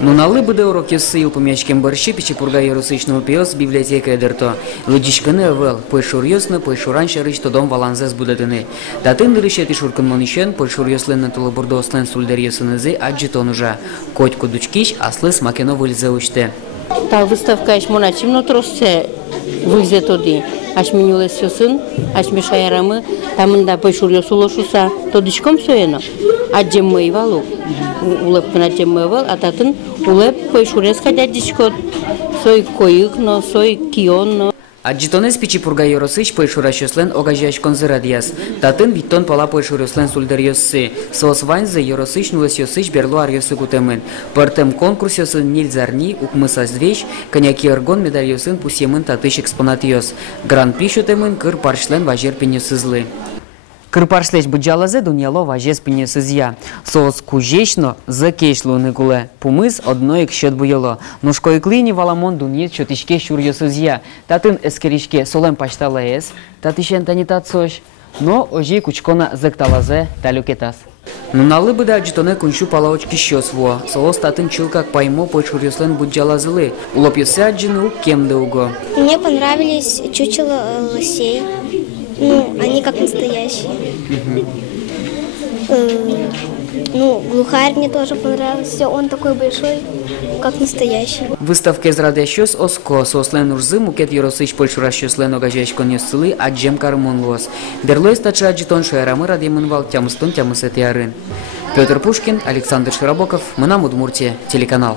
Нуналы буде урок ёссы ил помячкем борщи пичепурга ярусычного пиос библиотека эдерто. Лудичканы авел, пойшур ёсны, пойшуран шарыч тодом валанзес будетыны. Датын дырышет ишуркан монишен, пойшур ёслен на тулабурдо ослен сульдер ёсынызы аджитон уже. Котьку дучкич, аслы смакено выльзе учте. Та выставка аш моначим но троссе выльзе тоди. Аш минулес ёсын, аш мешаярамы, тамында пойшур ёсулошуса, тодичком соено. Аджеммы валу. Улеп на джеммевал, а татын улеп пойшурес ходядичкот, сой коик, но сой кион, но. Аджитонес пичепурга ярусыч пойшураш ёслен огажаш конзерадиас. Татын биттон пала пойшур ёслен сульдер ёссы. Соос ваньзе ярусыч нулес ёсыч берлуар ёсы кутемын. Партем конкурс ёсын нильзарни, укмысас двеч, коньяки аргон медаль ёсын пусемын татыш экспонат ёс. Гран-при шутемын кыр паршлен важер пенёсызлы. Кырпаршлеш буджалазе дуняло важес пенесызя. Соос кужечно за кешлу никуле. Пумыз одно икшет буяло. Нушко иклини валамон дуньет чотичке шур ёсызя. Татын эскеришке солем паштала эс, татишен танитат сош. Но ожи кучкона зекталазе талюкетас. Нуналы быда аджитоне куншу палаочки щосво. Соос татын чилкак паймо пойшур ёслен буджалазылы. Улоп ёсы аджины у кемде уго. Мне понравились чучело лосей. Ну, они как настоящие. Ну, глухарь мне тоже понравился. Он такой большой, как настоящий. Выставка из радиощёс оско сослен урзы мукет ярусыч польшуращёслен огажачкон ёсылы аджем кармонлос. Берлой стача аджитон шайрамы радимынвал тямыстон тямысет ярын. Петр Пушкин, Александр Широбоков, мы на Удмуртия, телеканал.